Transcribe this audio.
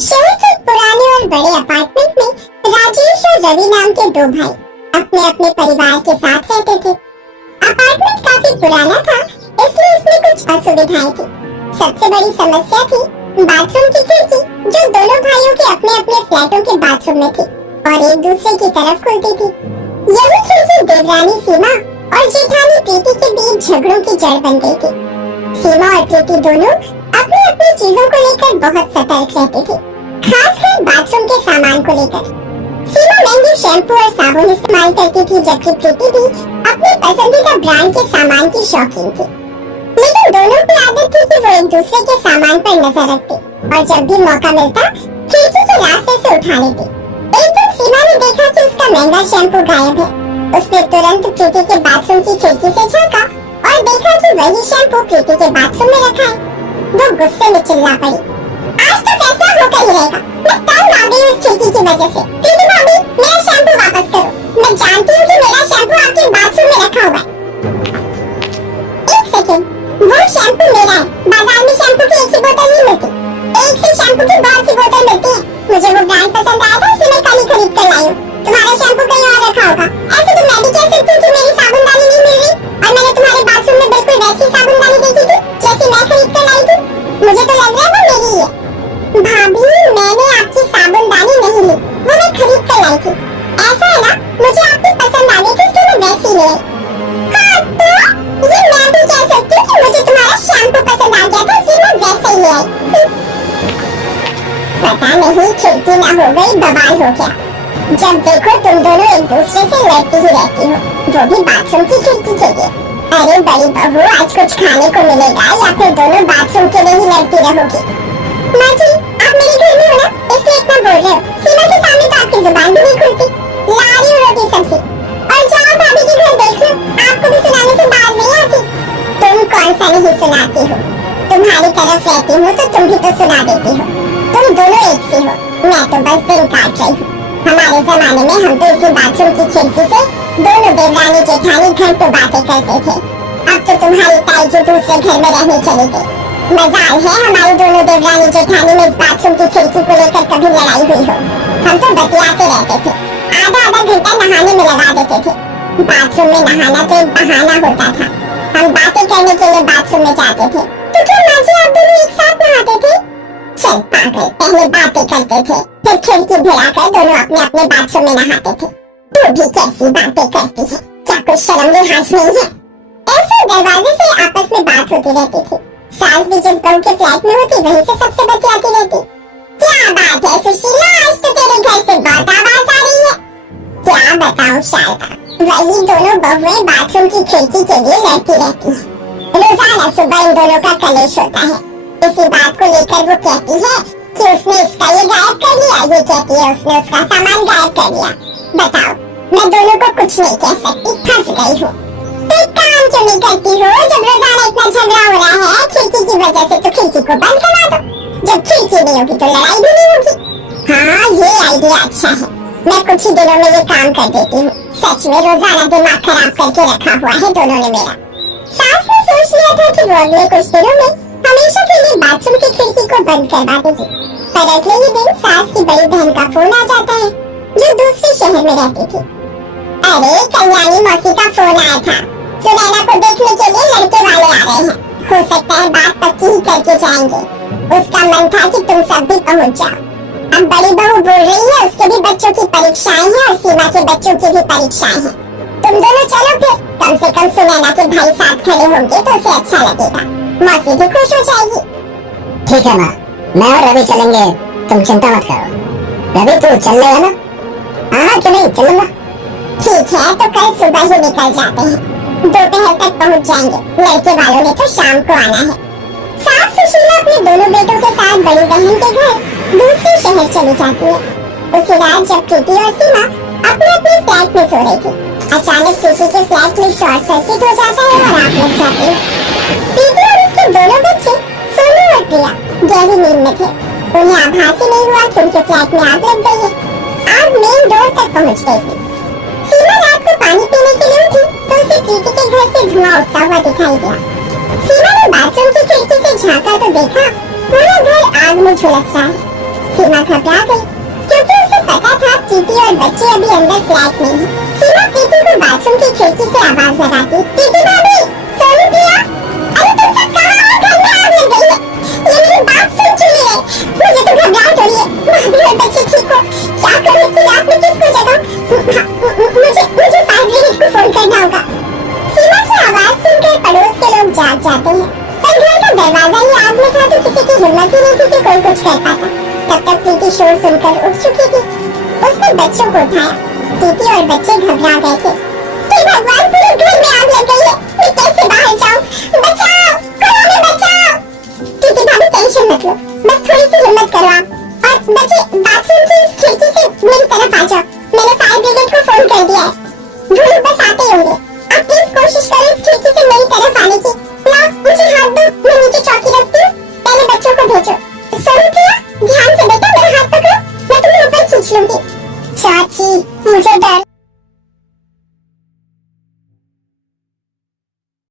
शहर के पुराने और बड़े अपार्टमेंट में राजेश और रवि नाम के दो भाई अपने अपने परिवार के साथ रहते थे। अपार्टमेंट काफी पुराना था, इसलिए इसमें कुछ असुविधाएं थी। सबसे बड़ी समस्या थी बाथरूम की खिड़की, जो दोनों भाइयों के अपने अपने फ्लैटों के बाथरूम में थी और एक दूसरे की तरफ खुलती थी। यही खिड़की देवरानी सीमा और जेठानी प्रीति के बीच झगड़ों की जड़ बन गई थी। सीमा और प्रीति दोनों अपनी अपनी चीजों को लेकर बहुत सतर्क रहती थी, खासकर बाथरूम के सामान को लेकर। सीमा महंगे शैम्पू और साबुन इस्तेमाल करती थी, जबकि प्रीति भी अपने पसंदीदा ब्रांड के सामान की शौकीन थी। लेकिन दोनों की आदत थी कि वो एक दूसरे के सामान पर नजर रखते और जब भी मौका मिलता खिड़की के रास्ते से उठा लेते। एक दिन सीमा ने देखा कि उसका महंगा शैम्पू गायब है। उसने तुरंत प्रीति के बाथरूम की खिड़की से झांका और देखा कि वही शैम्पू प्रीति के बाथरूम में रखा है। वो गुस्से में चिल्ला पड़ी, आज तो फैसला होकर ही रहेगा। मैं तंग आ गई उस खिड़की की वजह से। प्रीति भाभी, मेरा शैम्पू वापस करो। मैं जानती हूँ कि मेरा शैम्पू आपके बाथरूम में रखा हुआ है। एक सेकंड, वो शैम्पू मेरा है। बाजार में शैम्पू की एक ही बोतल नहीं मिलती, एक ही शैम्पू की बहुत सी बोतल मिलती है। मुझे वो ब्रांड पसंद आया था, इसलिए मैं कल ही खरीद कर लाई हूँ। तुम्हारा शैम्पू कहीं और रखा होगा। ऐसे तो मैं भी कह सकती हूँ कि मेरी साबुनदानी नहीं मिल रही और मैंने तुम्हारे बाथरूम में बिल्कुल वैसी साबुनदानी देखी थी जैसी मैं खरीद कर लाई थी। मुझे तो लग रहा है वो मेरी ही है। भाभी, मैंने आपकी साबुनदानी नहीं ली, वो मैं खरीद कर लाई थी। ऐसा है ना, मुझे आपकी पसंद आ गई थी, इसलिए मैं वैसी ले आई। हाँ, तो ये मैं भी कह सकती हूँ कि मुझे तुम्हारा शैम्पू पसंद आ गया था, इसलिए मैं वैसे ही ले आई। पता नहीं खिड़की ना हो गई बवाल हो गया। जब देखो तुम दोनों एक दूसरे से लड़ती ही रहती हो, वो भी बाथरूम की खिड़की के लिए। अरे बड़ी बहू, आज कुछ खाने को मिलेगा या फिर दोनों बाथरूम के लिए ही लड़ती रहोगी? माँ जी, आप मेरे घर में हो ना, इसलिए इतना बोल रहे हो। सीमा के सामने तो आपकी जुबान भी नहीं खुलती। ला रही हूँ रोटी सब्जी, और जाओ भाभी के घर देख लो, आपको भी सुनाने से बात नहीं आती। तुम कौन सा नहीं सुनाती हो? तुम्हारी तरफ रहती हूँ तो तुम भी तो सुना देती हो। तुम दोनों एक सी हो, मैं तो बस दिन काट रही हूँ। हमारे जमाने में हम तो इसी बाथरूम की खिड़की से दोनों देवरानी जेठानी घंटों बातें करते थे। अब तो तुम्हारी ताई जी दूसरे घर में रहने चली गई। मजाल है हमारी दोनों देवरानी जेठानी में इस बाथरूम की खिड़की को लेकर कभी लड़ाई हुई हो। हम तो बतियाते रहते थे, आधा आधा घंटा नहाने में लगा देते थे। बाथरूम में नहाना तो एक बहाना होता था। हम बातें करने के लिए बाथरूम में जाते थे। तो क्या माँ जी आप दोनों एक साथ नहाते थे? चल पागल, पहले बातें करते थे, फिर खिड़की भिड़ाकर दोनों अपने अपने बाथरूम में नहाते थे। तू भी कैसी बातें करती है, क्या कुछ शर्म लिहाज नहीं है? ऐसे दरवाजे से आपस में बात होती रहती थी। सास भी जिस बहू के फ्लैट में होती वहीं से सबसे बतियाती रहती। क्या बात है सुशीला, आज तो तेरे घर से बहुत आवाज आ रही है। क्या बताऊं शारदा, वही दोनों बहुएं बाथरूम की खिड़की के लिए लड़ती रहती हैं। रोजाना सुबह इन दोनों का कलेश होता है। इसी बात को लेकर वो कहती है कि उसने इसका ये गायब कर लिया, ये कहती है उसने उसका सामान गायब कर लिया। बताओ, मैं दोनों को कुछ नहीं कह सकती, फंस गई हूँ। तो एक काम क्यों नहीं करती हो? जब रोजाना इतना झगड़ा हो रहा है खिड़की की वजह से, तो खिड़की को बंद करा दो। जब खिड़की नहीं होगी तो लड़ाई भी नहीं होगी। हाँ, ये आइडिया अच्छा है। मैं कुछ ही दिनों में ये काम कर देती हूँ। सच में रोजाना दिमाग खराब करके रखा हुआ है दोनों ने मेरा। सास ने सोच लिया था कि वो अगले कुछ दिनों में हमेशा के लिए बाथरूम की खिड़की को बंद करवा देगी। पर अगले ही दिन सास की बड़ी बहन का फोन आ जाता है, जो दूसरे शहर में रहती थी। अरे कल्याणी मौसी का फोन आया था, सुनैना को देखने के लिए लड़के वाले आ रहे हैं। हो सकता है बात पक्की ही करके जाएंगे। उसका मन था कि तुम सब भी पहुंच जाओ। अब बड़ी बहू बोल रही है उसके भी बच्चों की परीक्षाएं हैं और सीमा के बच्चों की भी परीक्षाएं हैं। तुम दोनों चलो फिर, कम से कम सुनैना के भाई साथ खड़े होंगे तो उसे अच्छा लगेगा। मौसी भी खुश हो जाएगी। ठीक है माँ, मैं और रवि चलेंगे, तुम चिंता मत करो। रवि तू चल लेगा ना? हाँ क्यों नहीं, चलूंगा। ठीक है, तो कल सुबह ही निकल जाते हैं, दोपहर तक पहुंच जाएंगे। लड़के वालों ने तो शाम को आना है। सास सुशीला अपने दोनों बेटों के साथ बड़ी बहन के घर दूसरे शहर चली जाती है। उसी रात जब प्रीति और सीमा अपने अपने फ्लैट में सो रही थी, अचानक प्रीति के फ्लैट में शॉर्ट सर्किट हो जाता है और आग लग जाती है। प्रीति और उसके दोनों बच्चे सोनू और प्रिया गहरी नींद में थे। उन्हें आभास ही नहीं हुआ कि उनके फ्लैट में आग लग गई है। आग मेन डोर तक पहुंच गई थी। सीमा रात को पानी पीने के लिए उठी तो उसे प्रीति के घर से धुआं उठता हुआ दिखाई दिया। सीमा ने बाथरूम की खिड़की से झांका तो देखा पूरा घर आग में झुलस रहा है। सीमा घबरा गई क्योंकि उसे पता था प्रीति और बच्चे अभी अंदर फ्लैट में हैं। सीमा प्रीति को बाथरूम की खिड़की से आवाज लगाती, प्रीति भाभी, सोनू भैया, अरे तुम सब कहाँ हो? घर में आग लग गई है। ये मेरी बात सुन चुकी है। मुझे तो घबराहट हो रही है। भाभी और बच्चे ठीक हो? क्या करूं इतनी रात में, किसको जगाऊं? मुझे फायर ब्रिगेड को फोन करना होगा। सीमा की आवाज सुनकर पड़ोस के लोग जाग जाते हैं, पर घर का दरवाजा ही आग में था तो किसी की हिम्मत ही नहीं थी कि कोई कुछ कर पाता। तब तक प्रीति शोर सुनकर उठ चुकी थी। उसने बच्चों को उठाया। प्रीति और बच्चे घबरा गए थे कि भगवान, पूरे घर में आग लग गई है।